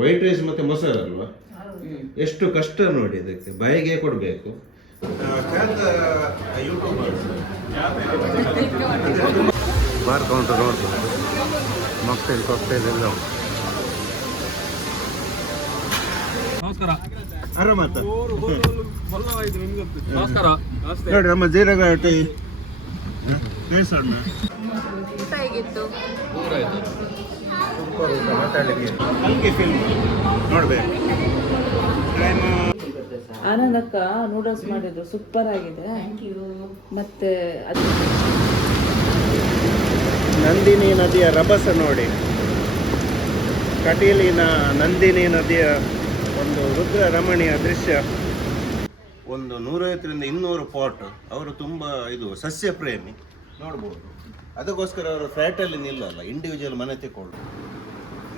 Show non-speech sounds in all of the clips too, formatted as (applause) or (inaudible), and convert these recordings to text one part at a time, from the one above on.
White rice ಮತ್ತೆ ಮೊಸರು ಅಲ್ವಾ? ಎಷ್ಟು ಕಷ್ಟ ನೋಡಿ ಅದಕ್ಕೆ ಬಾಯಿಗೆ ಕೊಡಬೇಕು? ಬಾರ್ ಕೌಂಟರ್ ನೋಡ್ಬೋದು ಮಾಕ್ಟೈಲ್ ಕಾಕ್ಟೈಲ್ ಎಲ್ಲ ಉಂಟು. ನಮಸ್ಕಾರ. ನಮಸ್ಕಾರ. ನೋಡಿ ನಮ್ಮ ಜೀರಗ ಟೀ ಬೇಸಣ್ಣ ಹೇಗಿತ್ತು ಮಾತಾಡಲಿಕ್ಕೆ. ಹಲ್ಗೆ ಫಿಲ್ಮ್ ನೋಡ್ಬೇಕು. ಟೈಮ್ ಆನಂದಕ್ಕ ನೂಡಲ್ಸ್ ಮಾಡಿದ್ರು. ಸೂಪರ್ ಆಗಿದೆ. ಮತ್ತೆ ಅದು ನಂದಿನಿ ನದಿಯ ರಭಸ ನೋಡಿ. ಕಟೀಲಿನ ನಂದಿನಿ ನದಿಯ ಒಂದು ರುದ್ರ ರಮಣೀಯ ದೃಶ್ಯ. ಒಂದು ನೂರೈವತ್ತರಿಂದ ಇನ್ನೂರು ಪಾಟ್. ಅವರು ತುಂಬ ಇದು ಸಸ್ಯ ಪ್ರೇಮಿ ನೋಡ್ಬೋದು. ಅದಕ್ಕೋಸ್ಕರ ಅವರು ಫ್ಲ್ಯಾಟಲ್ಲಿ ನಿಲ್ಲಲ್ಲ. ಇಂಡಿವಿಜುವಲ್ ಮನೆ ತಗೊಳ್ಳು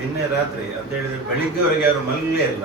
ನಿನ್ನೆ ರಾತ್ರಿ ಅಂತ ಹೇಳಿದ್ರೆ ಬೆಳಿಗ್ಗೆವರೆಗೆ ಅವರು ಮಲ್ಲೇ ಇಲ್ಲ.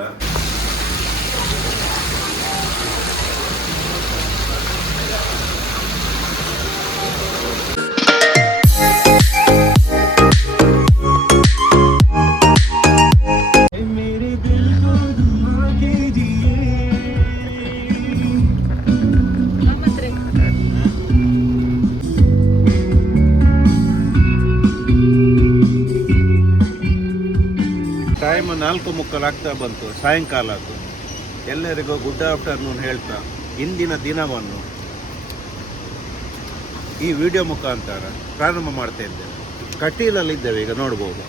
ಟೈಮ್ ಬಂತು. ಸಾಯಂಕಾಲ ಅದು ಎಲ್ಲರಿಗೂ ಗುಡ್ ಆಫ್ಟರ್ನೂನ್ ಹೇಳ್ತಾ ಇಂದಿನ ದಿನವನ್ನು ಈ ವಿಡಿಯೋ ಮುಖಾಂತರ ಪ್ರಾರಂಭ ಮಾಡ್ತಾ ಇದ್ದೇವೆ. ಕಟೀಲಲ್ಲಿದ್ದೇವೆ, ಈಗ ನೋಡ್ಬೋದು.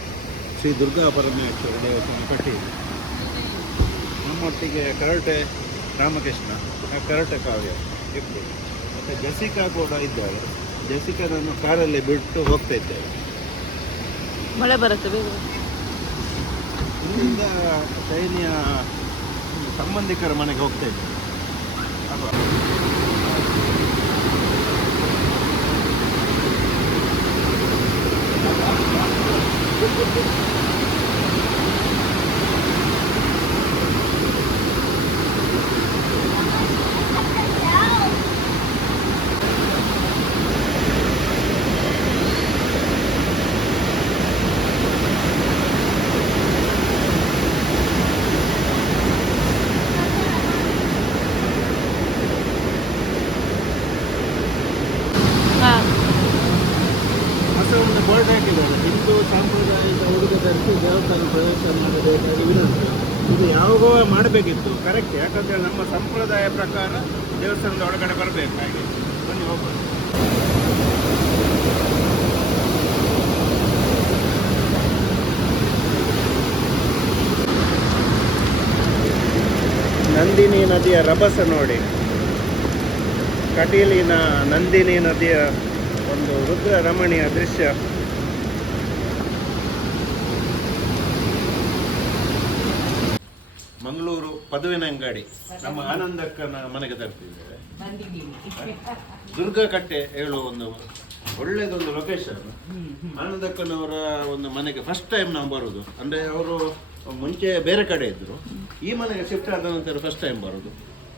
ಶ್ರೀ ದುರ್ಗಾ ಪರಮೇಶ್ವರ ದೇವಸ್ಥಾನ ಕಟೀಲು. ನಮ್ಮೊಟ್ಟಿಗೆ ಕರಟೆ ರಾಮಕೃಷ್ಣ, ಆ ಕರಟೆ ಕಾವ್ಯ ಇಬ್ಬರು ಮತ್ತು ಜಸಿಕಾ ಕೂಡ ಇದ್ದಾರೆ. ಜಸಿಕಾನನ್ನು ಕಾರಲ್ಲಿ ಬಿಟ್ಟು ಹೋಗ್ತಾ ಇದ್ದೇವೆ. ಮಳೆ ಬರುತ್ತೆ ಇಲ್ಲಿಂದ ಸೈನ್ಯ ಸಂಬಂಧಿಕರ ಮನೆಗೆ ಹೋಗ್ತಾ ಇದ್ದೆ ಅಲ್ವಾ? ಹಾಂ ಮತ್ತೆ ಒಂದು ಬೋರ್ಡ್ ಹಾಕಿದ್ದಾರೆ ಹಿಂದೂ ಸಾಂಪ್ರದಾಯಿಕ ಉಡುಗೆ ಧರಿಸಿ ದೇವಸ್ಥಾನ ಪ್ರವೇಶ ಮಾಡಬೇಕಾಗಿ ವಿನಂತಿ ಇದು ಯಾವಾಗ ಮಾಡಬೇಕಿತ್ತು ಕರೆಕ್ಟ್ ಯಾಕಂದ್ರೆ ನಮ್ಮ ಸಂಪ್ರದಾಯ ಪ್ರಕಾರ ದೇವಸ್ಥಾನದ ಒಳಗಡೆ ಬರಬೇಕಾಗಿ. ಬನ್ನಿ ಹೋಗ್ಬೋದು ನಂದಿನಿ ನದಿಯ ರಭಸ ನೋಡಿ. ಕಟೀಲಿನ ನಂದಿನಿ ನದಿಯ ಒಂದು ರುದ್ರ ರಮಣೀಯ ದೃಶ್ಯ. ಮಂಗಳೂರು ಪದವಿನ ಅಂಗಡಿ ನಮ್ಮ ಆನಂದಕ್ಕನ ಮನೆಗೆ ತರ್ತಿದ್ದೇವೆ ದುರ್ಗಾ ಕಟ್ಟೆ ಹೇಳುವ ಒಂದು ಒಳ್ಳೆಯದೊಂದು ಲೊಕೇಶನ್ ಆನಂದಕ್ಕನವರ ಒಂದು ಮನೆಗೆ ಫಸ್ಟ್ ಟೈಮ್ ನಾವು ಬರೋದು. ಅಂದ್ರೆ ಅವರು ಮುಂಚೆ ಬೇರೆ ಕಡೆ ಇದ್ದರು ಈ ಮನೆಗೆ ಶಿಫ್ಟ್ ಆದ ನಂತರ ಫಸ್ಟ್ ಟೈಮ್ ಬರೋದು.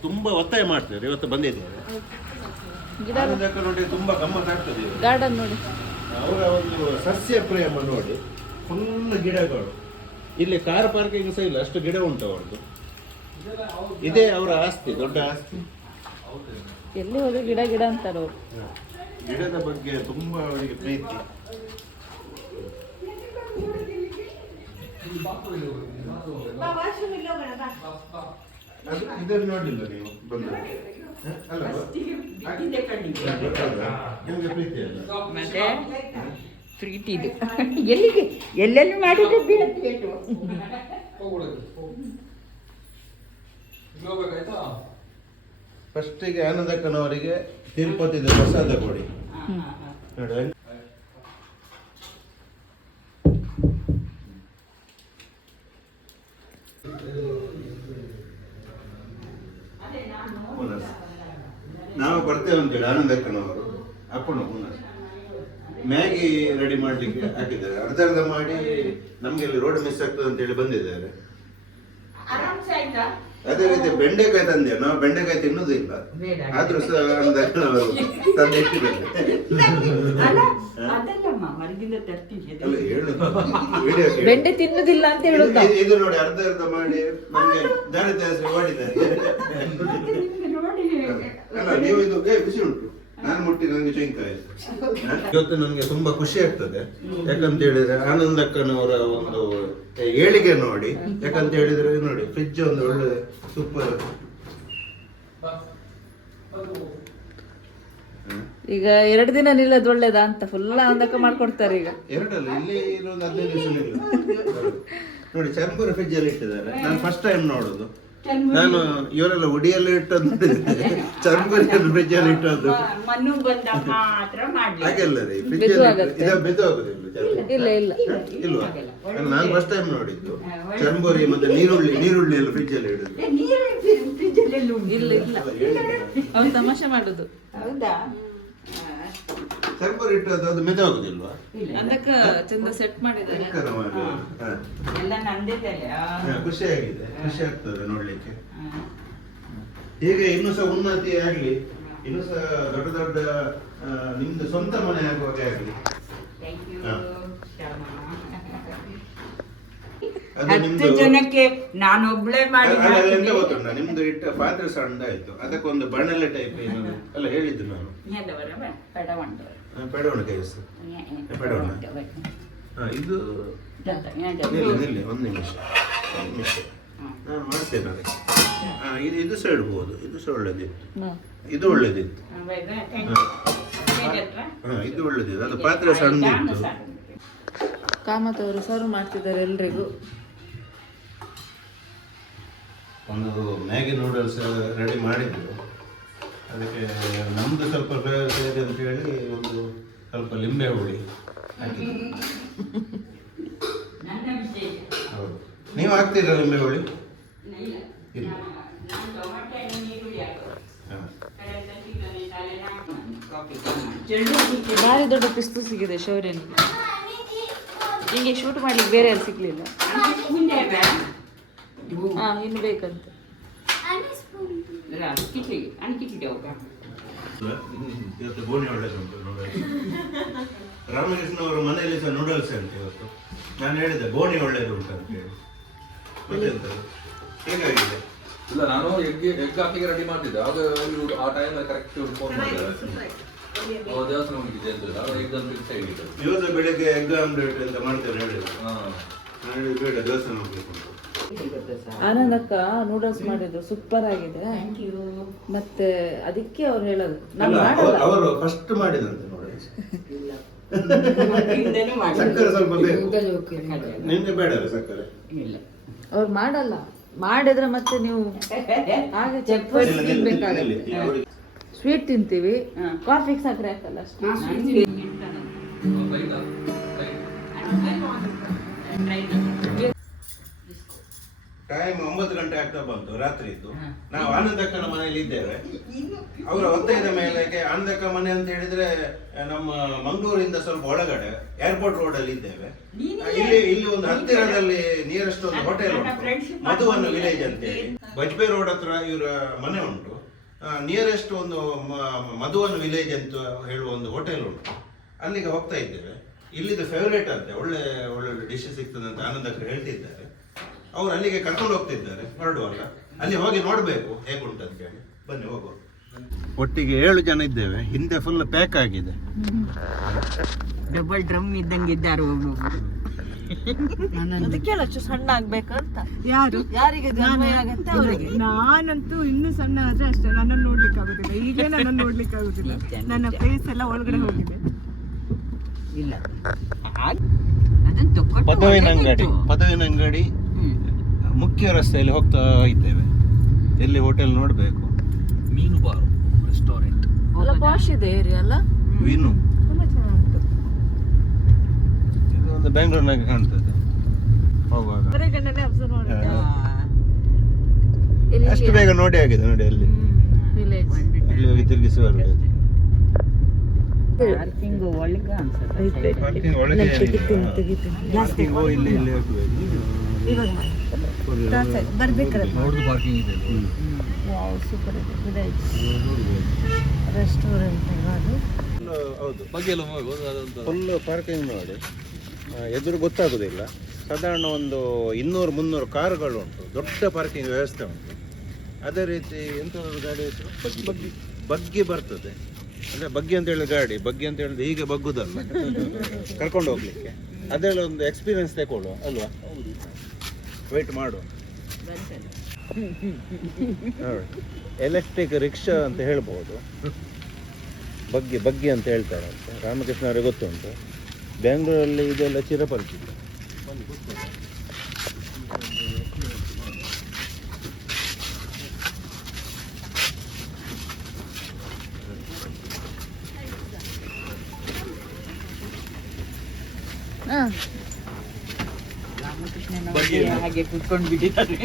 ತುಂಬಾ ಒತ್ತಾಯ ಮಾಡ್ತಾರೆ ಇವತ್ತು ಬಂದಿದ್ದೇವೆ ಆನಂದಕ್ಕ ನೋಡಿ ತುಂಬ ಗಮ್ಮತ್ ಆಗ್ತದೆ ಗಾರ್ಡನ್ ನೋಡಿ. ಅವರ ಒಂದು ಸಸ್ಯ ಪ್ರೇಮ ನೋಡಿ ಫುಲ್ ಗಿಡಗಳು. ಇಲ್ಲಿ ಕಾರ್ ಪಾರ್ಕಿಂಗ್ ಸಹ ಇಲ್ಲ ಅಷ್ಟು ಗಿಡ ಉಂಟು ಅವ್ರದ್ದು. ಇದೇ ಅವರ ಆಸ್ತಿ ದೊಡ್ಡ ಆಸ್ತಿ. ಎಲ್ಲಿ ಹೋದ್ರೆ ಗಿಡ ಗಿಡ ಅಂತಾರೆ ಅವರು. ಗಿಡದ ಬಗ್ಗೆ ತುಂಬಾ ಅವರಿಗೆ ಪ್ರೀತಿ. ಇದನ್ನು ನೋಡಿಲ್ಲ ನೀವು ಬಂದಾಗ ಹ? ಅಲ್ಲವಾ? ಗೊತ್ತಲ್ವಾ? ನಿಮ್ಗೆ ಪ್ರೀತಿ ಅಲ್ಲ? ಮತ್ತೆ ಪ್ರೀತಿ ಇದು. ಎಲ್ಲಿಗೆ ಎಲ್ಲೆಲ್ಲಿ ಮಾಡಿದ್ದು ಫಸ್ಟಿಗೆ ಆನಂದಕ್ಕನವರಿಗೆ ತಿರುಪತಿದ ಪ್ರಸಾದ ಕೊಡಿ. ನೋಡಿ. ನಾವು ಬರ್ತೇವೆ ಅಂತೇಳಿ ಆನಂದಕ್ಕನವರು. ಅಪ್ಪಣ ಹುನಸ್. ಮ್ಯಾಗಿ ರೆಡಿ ಮಾಡ್ಲಿಕ್ಕೆ ಹಾಕಿದ್ದಾರೆ. ಅರ್ಧ ಅರ್ಧ ಮಾಡಿ ನಮ್ಗೆ ಇಲ್ಲಿ ರೋಡ್ ಮಿಸ್ ಆಗ್ತದೆ ಅಂತೇಳಿ ಬಂದಿದ್ದಾರೆ. ಬೆಂಡೆಕಾಯಿ ತಂದೆ ನಾವು ಬೆಂಡೆಕಾಯಿ ತಿನ್ನುವುದಿಲ್ಲ. ಆದ್ರೂ ಸಹ. ಬೆಂಡೆ ತಿನ್ನುದಿಲ್ಲ ಅಂತ ಹೇಳುದು ಇದು- ನೋಡಿ ಅರ್ಧ ಅರ್ಧ ಮಾಡಿ ನಮ್ಗೆ ದಾರಿದ್ರ್ಯ ಮಾಡಿದ್ದಾರೆ. ನೋಡಿ ಅಲ್ಲ ನೀವು ಇದು ಏ ಬಿಸಿ ಉಂಟು. ನಾನು ಮುಟ್ಟಿ ನನಗೆ ಚಿಂಕ ಆಯ್ತು. ಇವತ್ತು ನನಗೆ ತುಂಬಾ ಖುಷಿ ಆಗ್ತದೆ. ಯಾಕಂತ ಹೇಳಿದ್ರೆ ಆನಂದಕ್ಕನವರ ಒಂದು ಏಳಿಗೆ ನೋಡಿ. ಯಾಕಂತ ಹೇಳಿದ್ರೆ ನೋಡಿ ಫ್ರಿಡ್ಜ್ ಒಂದು ಒಳ್ಳೆ ಸೂಪರ್ ಈಗ ಎರಡು ದಿನ ನಿಲ್ಲದ್ ಒಳ್ಳೇದಾ ಅಂತ ಫುಲ್ ಆನಂದಕ್ಕ ಮಾಡ್ಕೊಡ್ತಾರೆ ಈಗ. ಎರಡಲ್ಲ ಇಲ್ಲಿ ಇರೋದು ಹದಿನೈದು ದಿವಸ ನೋಡಿ ಚರ್ಮುರ ಫ್ರಿಡ್ಜ್ ಅಲ್ಲಿ ಇಟ್ಟಿದ್ದಾರೆ. ನಾನು ಫಸ್ಟ್ ಟೈಮ್ ನೋಡೋದು. ನಾನು ಇವರೆಲ್ಲ ಉಡಿಯಲ್ಲಿ ಇಟ್ಟದ್ದು ಚರ್ಮಲ್ಲಿ ಫ್ರಿಜ್ಜಲ್ಲಿ ಫ್ರಿಡ್ಜ್ ಅಲ್ಲಿ ಇಟ್ಟದ್ದು ಮಣ್ಣು ಬಂದ ಮಾತ್ರ ಮಾಡ್ಲಿ ಹಾಗೆಲ್ಲ ರೀ ಫ್ರಿಜ್ ಬೆದ್ದು. ಇದ ಬೆದ್ದು ಆಗುದಿಲ್ಲ. ಇಲ್ಲ ಇಲ್ಲ ಇಲ್ವಾ? ನಾನು ಫಸ್ಟ್ ಟೈಮ್ ನೋಡಿದ್ದು. ಚರ್ಮುರಿ ಮತ್ತೆ ನೀರುಳ್ಳಿ ನೀರುಳ್ಳಿ ಎಲ್ಲ ಫ್ರಿಡ್ಜ್ ಅಲ್ಲಿ ಇಡುದು ನೀರು ಫ್ರಿಜ್ಜಲ್ಲಿ ಉಂಟು. ಇಲ್ಲ ಇಲ್ಲ. ಅವ್ರು ತಮಾಷೆ ಮಾಡುದು. ಹೌದಾ? ಇಟ್ಟದ್ದು ಅದು ಮೆದು ಆಗುದಿಲ್ವಾ ಅದಕ್ಕ ಚಂದ ಸೆಟ್ ಮಾಡಿದ್ದಾರೆ. ಹಾ. ಎಲ್ಲ. ಹಾ, ಖುಷಿಯಾಗಿದೆ ಖುಷಿ ಆಗ್ತದೆ ನೋಡ್ಲಿಕ್ಕೆ ಈಗ ಹೀಗೆ ಇನ್ನೂ ಸಹ ಉನ್ನತಿ ಆಗ್ಲಿ ಇನ್ನೂ ಸಹ ದೊಡ್ಡ ದೊಡ್ಡ ಆ, ನಿಮ್ದು ಸ್ವಂತ ಮನೆ ಆಗುವಾಗ ಆಗ್ಲಿ ಹಾ. ಅದು ಹತ್ತು ನಿಮ್ದು ಜನಕ್ಕೆ ನಾನೊಬ್ಳೆ ಮಾಡಿ ಹಾಕಿದ್ದೀನಿ. ಗೊತ್ತುಂಟ? ನಿಮ್ದು ಇಟ್ಟ ಪಾತ್ರೆ ಸಣ್ಣದಾಯ್ತು ಅದಕ್ಕೊಂದು ಬಣ್ಣಲೆ ಟೈಪ್ ಏನು ಅಲ್ಲ ಹೇಳಿದ್ದು ನಾನು. ಮೇಲವರ ಬ- ಪಡವಂಡವರು. ಆ, ಪೆಡವಣ ಕೈಸು ಏ, ಏ, ಪಡವಣ. ಪಡವಂಡವರು. ಹಾ, ಇದು. ನಿಲ್ಲಿ ನಿಲ್ಲಿ ಒಂದು ನಿಮಿಷ. ನಿಮಿಷ. ನಾನು ಮಾಡ್ತೇನೆ ಅದಕ್ಕೆ. ಹಾ, ಇದು ಇದು ಸಹ ಇಡ್ಬೋದು ಇದು ಸಹ ಒಳ್ಳೇದಿತ್ತು ಇದು ಒಳ್ಳೇದಿತ್ತು. ಹಾ, ಇದು ಒಳ್ಳೇದಿತ್ತು. ಅದು ಪಾತ್ರೆ ಸಣ್ಣದಿತ್ತು ನಾನು. ಕಾಮತ್ ಅವರು ಸರ್ವ್ ಮಾಡ್ತಿದ್ದಾರೆ ಎಲ್ರಿಗೂ. ಒಂದು ಮ್ಯಾಗಿ ನೂಡಲ್ಸ್ ರೆಡಿ ಮಾಡಿದ್ರು. ಅದಕ್ಕೆ ನಮ್ಮದು ಸ್ವಲ್ಪ ಫ್ಲೇವರ್ ಸೇರಿ ಅಂತ ಹೇಳಿ ಒಂದು ಸ್ವಲ್ಪ ಲಿಂಬೆ ಹುಳಿ ಹೌದು. ನೀವು ಹಾಕ್ತೀರಾ ಲಿಂಬೆ ಹುಳಿ? ಇಲ್ಲ. ಭಾರಿ ದೊಡ್ಡ ಪಿಸ್ತು ಸಿಗಿದೆ ಶೌರ್ಯನಿಗೆ ಹಿಂಗೆ ಶೂಟ್ ಮಾಡ್ಲಿಕ್ಕೆ ಬೇರೆ ಯಾರು ಸಿಗ್ಲಿಲ್ಲ. ಇವು ಹಾ ಇನ್ನು ಬೇಕಂತ. ಇವತ್ತು ಒಳ್ಳೆದುಂಟು ನೂಡಲ್ಸ್ ಮನೆಯಲ್ಲಿ ಸಹ ನೂಡಲ್ಸ್ ಅಂತ ಇವತ್ತು. ನಾನು ಹೇಳಿದೆ ಗೋಣಿ ಒಳ್ಳೆದುಂಟು ಅಂತ ಹೇಳಿ. ಮತ್ತೆಂತ ಹೇಗಾಗಿದೆ? ಇಲ್ಲ ನಾನು ಎಗ್ ಎಗ್ ಹಾಕಿಗೆ ರೆಡಿ ಮಾಡ್ತಿದ್ದೆ. ಆಗ ಇವ್ರು ಆ ಟೈಮ್ ಕರೆಕ್ಟ್ ಫೋನ್ ಮಾಡಿದ್ದಾರೆ. ದೇವಸ್ಥಾನ ಹೋಗಿದ್ದೆ ಅಂತ ಫಿಕ್ಸ್ ಇವತ್ತು ಬೆಳಿಗ್ಗೆ ಎಗ್ ಆಮ್ಲೆಟ್ ಅಂತ ಮಾಡ್ತೇನೆ ಹೇಳಿದ್ರು. ಹಾ. ನಾನು ಬೇಡ ದೇವಸ್ಥಾನ ಹೋಗ್ಬೇಕು ಅಂತ. ಆನಂದಕ್ಕ ನೂಡಲ್ಸ್ ಮಾಡಿದ್ರು ಸೂಪರ್ ಆಗಿದೆ. ಥ್ಯಾಂಕ್ ಯು ಮತ್ತೆ ಅದಕ್ಕೆ ಅವ್ರು ಹೇಳೋದು ನಾನು ಮಾಡಲ್ಲ. ಅವರು- ಫಸ್ಟ್ ಮಾಡಿದಂತೆ ನೋಡಿ ಹಿಂದೆನೂ ಮಾಡಿ ಸಕ್ಕರೆ ಸ್ವಲ್ಪ ಬೇಕು. ನಿಮ್ಗೆ ಬೇಡ ಸಕ್ಕರೆ? ಇಲ್ಲ. ಅವ್ರು ಮಾಡಲ್ಲ. ಮಾಡಿದ್ರೆ ಮತ್ತೆ ನೀವು ಹಾಗೆ ತಿನ್ಬೇಕಾಗತ್ತೆ. ಸ್ವೀಟ್ ತಿಂತೀವಿ. ಕಾಫಿಗೆ ಸಕ್ಕರೆ ಹಾಕಲ್ಲ ಅಷ್ಟೇ. ಟೈಮ್ ಒಂಬತ್ತು ಗಂಟೆ ಆಗ್ತಾ ಬಂತು ರಾತ್ರಿ ಇದ್ದು. ನಾವು ಆನಂದಕ್ಕನ ಮನೆಯಲ್ಲಿ ಇದ್ದೇವೆ. ಅವರ ಒತ್ತಾಯದ ಮೇಲೆಗೆ ಆನಂದಕ್ಕ ಮನೆ ಅಂತ ಹೇಳಿದ್ರೆ ನಮ್ಮ ಮಂಗಳೂರಿಂದ ಸ್ವಲ್ಪ ಒಳಗಡೆ ಏರ್ಪೋರ್ಟ್ ರೋಡ್ ಅಲ್ಲಿ ಇದ್ದೇವೆ. ಇಲ್ಲಿ ಇಲ್ಲಿ ಒಂದು ಹತ್ತಿರದಲ್ಲಿ ನಿಯರೆಸ್ಟ್ ಒಂದು ಹೋಟೆಲ್ ಉಂಟು. ಮಧುವನ ವಿಲೇಜ್ ಅಂತ ಹೇಳಿ. ಬಜ್ಪೆ ರೋಡ್ ಹತ್ರ ಇವರ ಮನೆ ಉಂಟು. ನಿಯರೆಸ್ಟ್ ಒಂದು ಮಧುವನ್ ಮಧುವನ ವಿಲೇಜ್ ಅಂತ ಹೇಳುವ ಒಂದು ಹೋಟೆಲ್ ಉಂಟು. ಅಲ್ಲಿಗೆ ಹೋಗ್ತಾ ಇದ್ದೇವೆ. ಇಲ್ಲಿದ್ದು ಫೇವ್ರೇಟ್ ಅಂತೆ ಒಳ್ಳೆ ಒಳ್ಳೆ ಡಿಶ್ ಸಿಗ್ತದೆ ಅಂತ ಆನಂದಕ್ಕೆ ಹೇಳ್ತಿದ್ದಾರೆ. ಅವ್ರು ಅಲ್ಲಿಗೆ ಕರ್ಕೊಂಡು ಹೋಗ್ತಿದ್ದಾರೆ ಹೊರಡುವಾಗ. ಅಲ್ಲಿ ಹೋಗಿ ನೋಡಬೇಕು ಹೇಗುಂಟು ಅಂತ ಹೇಳಿ ಬನ್ನಿ ಹೋಗುವ. ಒಟ್ಟಿಗೆ ಏಳು ಜನ ಇದ್ದೇವೆ ಹಿಂದೆ ಫುಲ್ ಪ್ಯಾಕ್ ಆಗಿದೆ. ಡಬಲ್ ಡ್ರಮ್ ಇದ್ದಂಗೆ ಇದ್ದಾರೆ ಒಬ್ಬೊಬ್ರು ಅದಕ್ಕೆ ಅಷ್ಟು ಸಣ್ಣ ಆಗ್ಬೇಕಂತ ಯಾರು? ಯಾರಿಗೆ ಜನ್ಮ ಆಗತ್ತೆ ಅವರಿಗೆ? ನಾನಂತೂ ಇನ್ನೂ ಸಣ್ಣ ಆದ್ರೆ ಅಷ್ಟೇ ನನ್ನನ್ನು ನೋಡ್ಲಿಕ್ಕೆ ಆಗುದಿಲ್ಲ. ಈಗ (laughs) ನನ್ನನ್ನು ನೋಡ್ಲಿಕ್ಕೆ ಆಗುದಿಲ್ಲ. ನನ್ನ ಫೇಸ್ ಎಲ್ಲ ಒಳಗಡೆ ಹೋಗಿದೆ. ಇಲ್ಲ. ಪದವಿನ ಅಂಗಡಿ. ಪದವಿನ ಅಂಗಡಿ. ಮುಖ್ಯ ರಸ್ತೆಯಲ್ಲಿ ಹೋಗ್ತಾ ಇದ್ದೇವೆ. ಎಲ್ಲಿ ಹೋಟೆಲ್ ನೋಡಬೇಕು? ಮೀನು ಬಾರು ರೆಸ್ಟೋರೆಂಟ್ ಅಲ್ಲ ಪಾಶ್ ಇದೆ ಏರಿಯಾ ಅಲ್ಲ? ಮೀನು. ತುಂಬಾ ಚೆನ್ನಾಗಿತ್ತು ಇದು ಒಂದು ಬೆಂಗಳೂರಿನಾಗ ಕಾಣ್ತದೆ. ಹೋಗುವಾಗ. ಹೊರಗಣ್ಣಲ್ಲೇ ಅಬ್ಸರ್ವ್ ಮಾಡಿದೆ ಹಾ. ಇಲ್ಲಿ ಅಷ್ಟು ಬೇಗ ನೋಡಿ ಆಗಿದೆ ನೋಡಿ ಅಲ್ಲಿ. ವಿಲೇಜ್ ಅಲ್ಲಿ ಹೋಗಿ ತಿರುಗಿಸಿ ಬರಬೇಕು ಪಾರ್ಕಿಂಗ್ ಒಳಗೆ ಅನ್ಸುತ್ತೆ? ಪಾರ್ಕಿಂಗ್ ಒಳಗೆ ಇಲ್ಲಿ ಇಲ್ಲಿ ಹೋಗಬೇಕು. ಇವಾಗ ವಾವ್ ಸೂಪರ್ ಇದೆ. ವಿಲೇಜ್ ರೆಸ್ಟೋರೆಂಟ್ ಅದು? ಹೌದು. ಬಗ್ಗೆ ಎಲ್ಲ ಹೋಗ್ಬೋದು ಅದಂತ ಫುಲ್ ಪಾರ್ಕಿಂಗ್ ಎದುರು ಗೊತ್ತಾಗೋದಿಲ್ಲ. ಸಾಧಾರಣ ಒಂದು ಇನ್ನೂರು ಮುನ್ನೂರು ಕಾರುಗಳು ಉಂಟು. ದೊಡ್ಡ ಪಾರ್ಕಿಂಗ್ ವ್ಯವಸ್ಥೆ ಉಂಟು. ಅದೇ ರೀತಿ ಎಂತ ಗಾಡಿ ಹೆಸರು? ಬಗ್ಗಿ ಬಗ್ಗಿ ಬರ್ತದೆ. ಅಂದ್ರೆ ಬಗ್ಗಿ ಅಂತ ಹೇಳಿದ ಗಾಡಿ ಬಗ್ಗಿ ಅಂತ ಹೇಳಿದ್ರೆ ಹೀಗೆ ಬಗ್ಗುದಲ್ಲ. (laughs) ಕರ್ಕೊಂಡು ಹೋಗ್ಲಿಕ್ಕೆ. ಅದರಲ್ಲಿ ಒಂದು ಎಕ್ಸ್ಪೀರಿಯನ್ಸ್ ತಗೊಳ್ಳುವ ಅಲ್ವಾ? ವೆಯ್ಟ್ ಮಾಡು. (laughs) ಎಲೆಕ್ಟ್ರಿಕ್ ರಿಕ್ಷಾ ಅಂತ ಹೇಳ್ಬೋದು. ಬಗ್ಗಿ ಬಗ್ಗಿ ಅಂತ ಹೇಳ್ತಾರೆ ರಾಮಕೃಷ್ಣ ಅವರಿಗೆ ಗೊತ್ತುಂಟು ಬೆಂಗಳೂರಲ್ಲಿ ಇದೆಲ್ಲ ಚಿರಪರಿಚಿತ. ಹಾಗೆ ಕುತ್ಕೊಂಡು ಬಿಟ್ಟಿದ್ದಾರೆ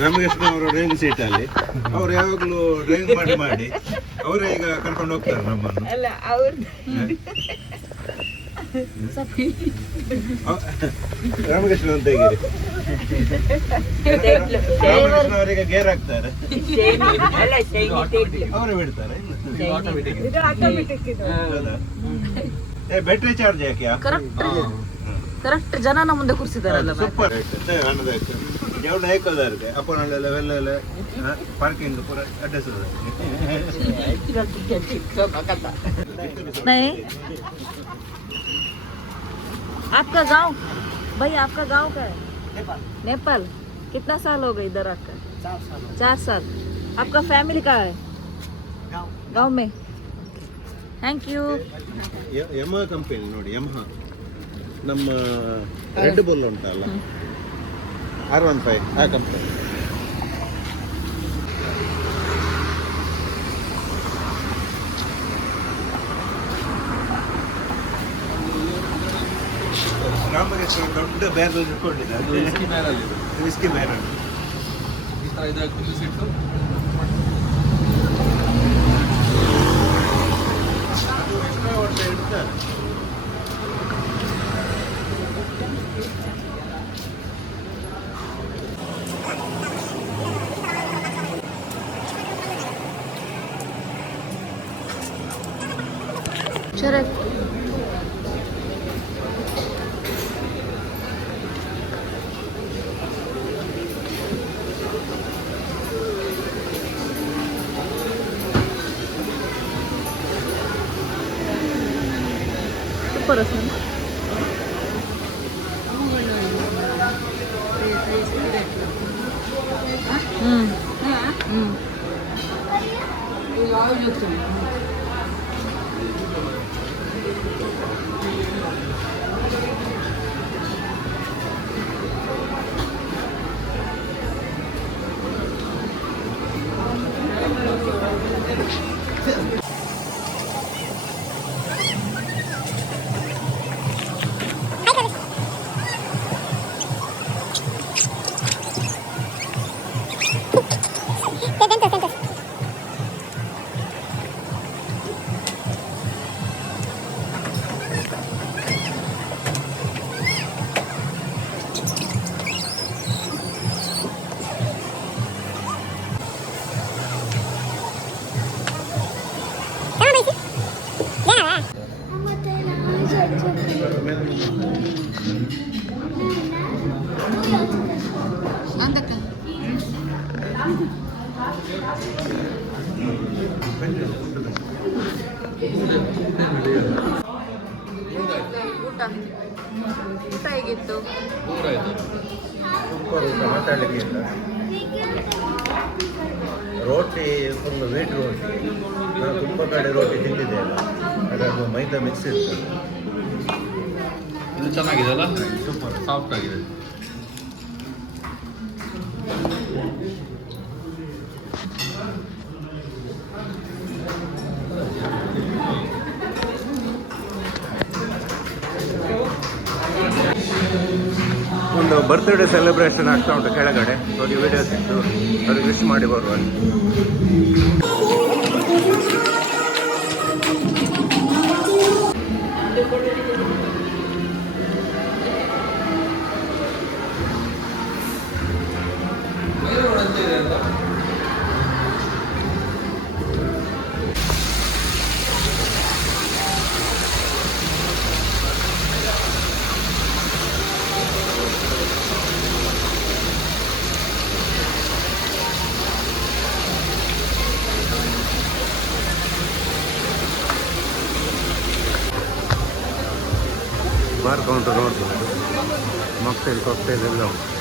ರಾಮಕೃಷ್ಣ ಅವರು ಡ್ರೈವಿಂಗ್ ಸೀಟಲ್ಲಿ ಅವ್ರು ಯಾವಾಗಲೂ ಡ್ರೈವಿಂಗ್ ಮಾಡಿ ಮಾಡಿ ಅವರೇ ಈಗ ಕರ್ಕೊಂಡು ಹೋಗ್ತಾರೆ ನಮ್ಮನ್ನು. ಅಲ್ಲ ಅವ್ರ ರಾಮಕೃಷ್ಣ ಅಂತ ಹೇಗಿರಿ? ರಾಮಕೃಷ್ಣ ಅವರಿಗೆ ಗೇರ್ ಹಾಕ್ತಾರೆ. ಅವರೇ ಬಿಡ್ತಾರೆ ಇದು ಆಟೋಮೆಟಿಕ್ ಇದು. ಹೌದಾ? ಏ ಬ್ಯಾಟ್ರಿ ಚಾರ್ಜ್ ಯಾಕೆ? ಕರೆಕ್ಟ್ ಕರೆಕ್ಟ್ ಜನನ ಮುಂದೆ ಕೂರಿಸಿದಾರಲ್ಲ ಸೂಪರ್ ಹಣದಾಯ್ತು ಜವಳ ಹೇಕೋದಾರ್ಗೆ ಅಪ್ಪನಲ್ಲ ವೆಲ್ಲ ಪಾರ್ಕಿಂಗ್ ಪೂರ ಅಡ್ರೆಸ್ नहीं आपका गांव भाई आपका गांव का है नेपाल कितना साल हो गए इधर आकर चार साल आपका फैमिली कहाँ है गांव में थैंक यू ಯಮ ಕಂಪನಿ ನೋಡಿ ಯಮಹ ನಮ್ಮ ರೆಡ್ ಬುಲ್ ಉಂಟಲ್ಲ? ಆರ್ ಒನ್ ಫೈವ್ ಆ ಕಂಪನಿ ರಾಮಕೃಷ್ಣ ದೊಡ್ಡ ಬ್ಯಾರಲ್ ಇಟ್ಕೊಂಡಿದ್ದಾರೆ ವಿಸ್ಕಿ ಬ್ಯಾರಲ್ ವಿಸ್ಕಿ ಬ್ಯಾರಲ್ ಈ ಥರ ಇದು ಸಿಟ್ಟು ಅದು ಎಕ್ಸ್ಟ್ರಾ ವರ್ಷ ಇಡ್ತಾರೆ. 체력 똑바로 서 응. 응. 응. ರೋಟಿ ಫುಲ್ ವೀಟ್ ರೋಟಿ ನಾನು ತುಂಬ ಕಡೆ ರೋಟಿ ತಿಂದಿದ್ದೆ ಅದನ್ನು ಮೈದಾ ಮಿಕ್ಸ್ ಇದು ಚೆನ್ನಾಗಿದೆ ಅಲ್ಲ ಸೂಪರ್ ಸಾಫ್ಟ್ ಆಗಿದೆ. ಬರ್ತ್ಡೇ ಸೆಲೆಬ್ರೇಷನ್ ಆಗ್ತಾ ಉಂಟು ಕೆಳಗಡೆ. ಅವ್ರಿಗೆ ವಿಡಿಯೋ ಇತ್ತು ಅವ್ರಿಗೆ ವಿಶ್ ಮಾಡಿ ಬರುವ ಬಾರ್ ಕೌಂಟರ್ ನೋಡ್ಬೋದು ಮಾಕ್ಟೇಲ್ ಕಾಕ್ಟೇಲ್ ಎಲ್ಲ ಉಂಟು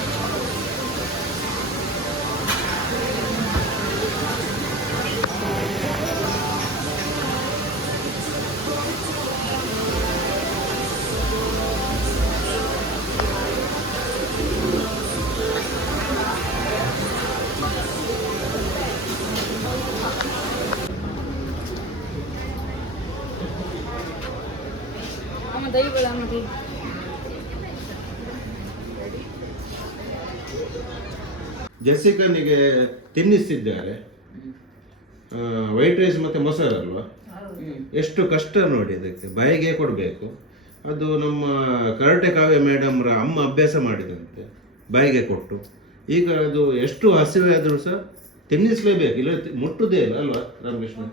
ಜೆಸಿಕನಿಗೆ ತಿನ್ನಿಸ್ತಿದ್ದಾರೆ. ವೈಟ್ ರೈಸ್ ಮತ್ತೆ ಮೊಸರು ಅಲ್ವಾ? ಎಷ್ಟು ಕಷ್ಟ ನೋಡಿ ಅದಕ್ಕೆ ಬಾಯಿಗೆ ಕೊಡಬೇಕು. ಅದು ನಮ್ಮ ಕರಟೆ ಕಾವ್ಯ ಮೇಡಮ್ರ ಅಮ್ಮ ಅಭ್ಯಾಸ ಮಾಡಿದಂತೆ. ಬಾಯಿಗೆ ಕೊಟ್ಟು. ಈಗ ಅದು ಎಷ್ಟು ಹಸಿವೆ ಆದರೂ ಸಹ ತಿನ್ನಿಸ್ಲೇಬೇಕು. ಇಲ್ಲ ಮುಟ್ಟುದೇ ಇಲ್ಲ ಅಲ್ವಾ ರಾಮಕೃಷ್ಣ?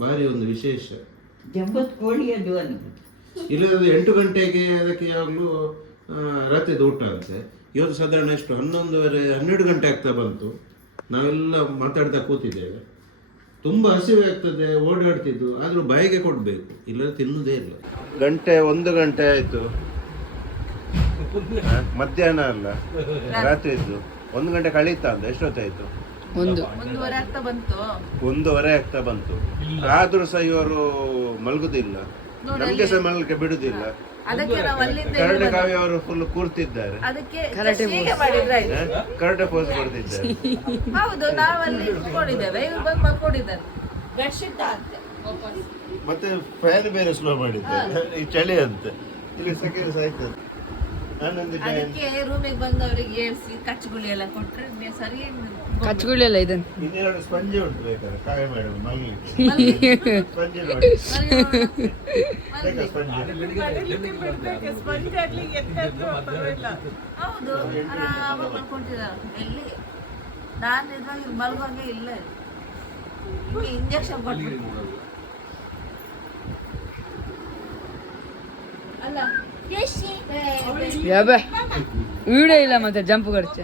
ಭಾರಿ ಒಂದು ವಿಶೇಷ. ಇಲ್ಲ ಅದು ಎಂಟು ಗಂಟೆಗೆ ಅದಕ್ಕೆ ಯಾವಾಗಲೂ ರಾತ್ರಿದು ಊಟ ಅಂತೆ. ಇವತ್ತು ಸಾಧಾರಣ ಎಷ್ಟು ಹನ್ನೊಂದುವರೆ ಹನ್ನೆರಡು ಗಂಟೆ ಆಗ್ತಾ ಬಂತು. ನಾವೆಲ್ಲ ಮಾತಾಡ್ತಾ ಕೂತಿದ್ದೇವೆ. ತುಂಬ ಹಸಿವೆ ಆಗ್ತದೆ ಓಡಾಡ್ತಿದ್ದು ಆದರೂ ಬಾಯಿಗೆ ಕೊಡಬೇಕು. ಇಲ್ಲ ತಿನ್ನುವುದೇ ಇಲ್ಲ. ಗಂಟೆ ಒಂದು ಗಂಟೆ ಆಯಿತು. ಮಧ್ಯಾಹ್ನ ಅಲ್ಲ ರಾತ್ರಿ. ಇದ್ದು. ಒಂದು ಗಂಟೆ ಕಳೀತಾ ಅಂತ ಎಷ್ಟೊತ್ತಾಯ್ತು ಒಂದೂವರೆ ಆಗ್ತಾ ಬಂತು. ಒಂದೂವರೆ ಆಗ್ತಾ ಬಂತು. ಆದ್ರೂ ಸಹ ಇವರು ಮಲಗುದಿಲ್ಲ. ನಮ್ಗೆ ಸಹ ಮಲಗಕ್ಕೆ ಬಿಡುದಿಲ್ಲ. ಅದಕ್ಕೆ ನಾವು ಅಲ್ಲಿಂದ ಕರಡೆ ಕಾವ್ಯ ಅವರು ಫುಲ್ ಕೂರ್ತಿದ್ದಾರೆ. ಅದಕ್ಕೆ ಹೀಗೆ ಮಾಡಿದ್ರೆ ಆಯ್ತು. ಕರಡೆ ಪೋಸ್ ಕೊಡ್ತಿದ್ದಾರೆ. ಹೌದು ನಾವಲ್ಲಿ ಕುತ್ಕೊಂಡಿದ್ದೇವೆ ಇವ್ರು ಬಂದು ಮಲ್ಕೊಂಡಿದ್ದಾರೆ ಅಂತೆ ಮತ್ತೆ ಫ್ಯಾನ್ ಬೇರೆ ಸ್ಲೋ ಮಾಡಿದ್ದಾರೆ. ಈ ಚಳಿ ಅಂತ ಇಲ್ಲಿ ಸೆಕೆಂಡ್ಸ್ ಆಯ್ತು ಅದಕ್ಕೆ ರೂಮಿಗೆ ಏಳ್ಸಿ ಕಚ್ಚುಗುಳಿ ಎಲ್ಲ ಕೊಟ್ರೆ ಸರಿ ಕಚ್ಗುಳೆಲ್ಲ ಇದನ್ನು ಇನ್ನೆರಡು ಸ್ಪಂಜಿ ಉಂಟು ಬೇಕಾದ್ರೆ ಕಾವ್ಯ ಮೇಡಮ್ ಮಲಗಲಿಕ್ಕೆ. ಸ್ಪಂಜಿ ನೋಡಿ. ಬೇಕಾ ಸ್ಪಂಜಿ? ಸ್ಪಂಜ್ ಆಗ್ಲಿ ಎತ್ತಾದ್ರೂ ಪರವಾಗಿಲ್ಲ ಹೌದು ಎಲ್ಲಿ? ನಾನು ಇದ್ರಾಗ ಇಲ್ಲಿ ಮಲ್ಗೋಂಗೆ ಇಲ್ಲ ನಿಮಗೆ ಇಂಜೆಕ್ಷನ್ ಅಲ್ಲ ವಿಡಿಯೋ ಇಲ್ಲ ಮತ್ತೆ ಜಂಪ್ ಖರ್ಚು